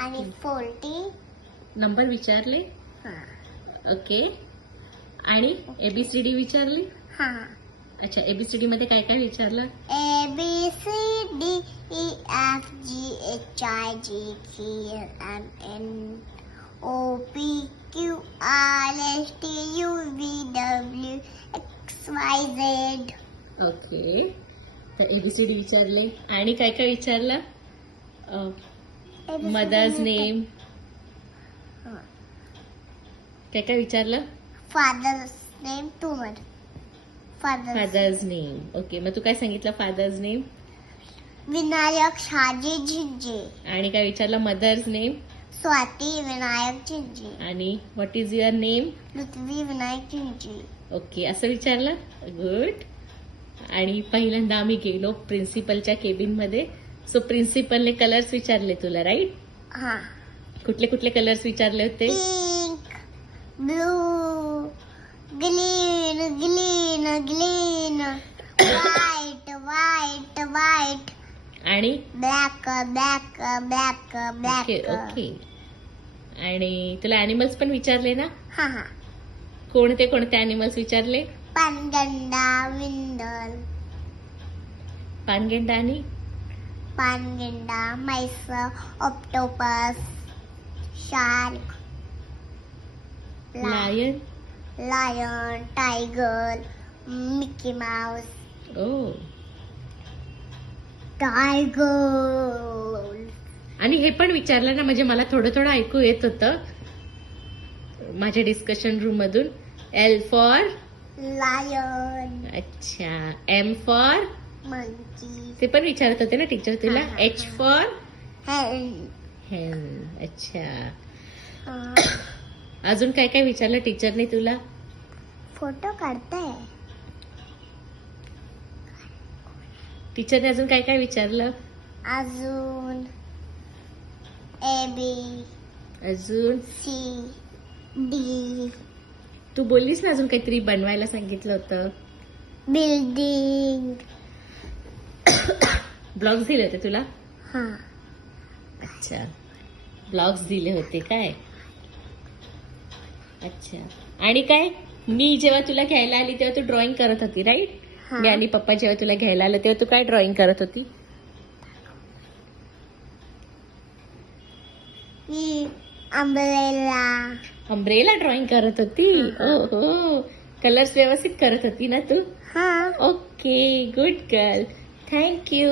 आणि 40. नंबर विचारले. हा ओके. आणि ABCD विचारली. हा. अच्छा, ABCD मध्ये काय काय विचारलं? ABCDEFGHIJKLMNOPQRSTUVWXYZ. ओके. तर ABCD विचारले. आणि काय काय विचारलं? Mother's name. काय काय विचारलं? Father's name father's name. Okay, मग तू काय सांगितलं फादर्स नेम? विनायक शाजी झिंजे. आणि काय विचारलं? Mother's name. स्वाती विनायक झिंजे. आणि what is your name? Prithvi Vinayak Jhinje. Okay, असं विचारलं. गुड. आणि पहिल्यांदा आम्ही गेलो प्रिन्सिपलच्या केबिन मध्ये. सो प्रिन्सिपलने कलर्स विचारले तुला, राईट? हा. कुठले कुठले कलर्स विचारले होते? Pink, blue, green green green, white white white, आणि black black black okay black. Okay. आणि तुला अॅनिमल्स पण विचारले ना? हा हा. कोणते कोणते अॅनिमल्स विचारले? पानगंडा, विंडल. पानगेंडा आणि पानगंडा, म्हैस, octopus, shark, lion. Lion, tiger, Mickey Mouse, ओ. टायगर. आणि हे पण विचारलं ना, म्हणजे मला थोडं थोडं ऐकू येत होतं माझ्या डिस्कशन रूम मधून. L for lion. अच्छा. M for monkey. ते पण विचारत होते ना टीचर तुला? हा, हा, H फॉर हेन. हेन. अच्छा. अजून काय काय विचारलं टीचरने तुला? फोटो काढताय? टीचरने अजून काय काय विचारलं? अजून AB अजून CD. तू बोललीस ना अजून काहीतरी बनवायला सांगितलं होतं. बिल्डिंग. ब्लॉग्स दिले होते तुला? हा. अच्छा, ब्लॉग्स दिले होते काय? अच्छा. आणि काय, मी जेव्हा तुला घ्यायला आली तेव्हा तू ड्रॉइंग करत होती, राईट? हा. मी आणि पप्पा जेव्हा तुला घ्यायला आलो तेव्हा तू काय ड्रॉइंग करत होती? मी अम्ब्रेला. अम्ब्रेला ड्रॉइंग करत होती. ओहो, कलर्स व्यवस्थित करत होती ना तू? हा. Okay, good girl. Thank you.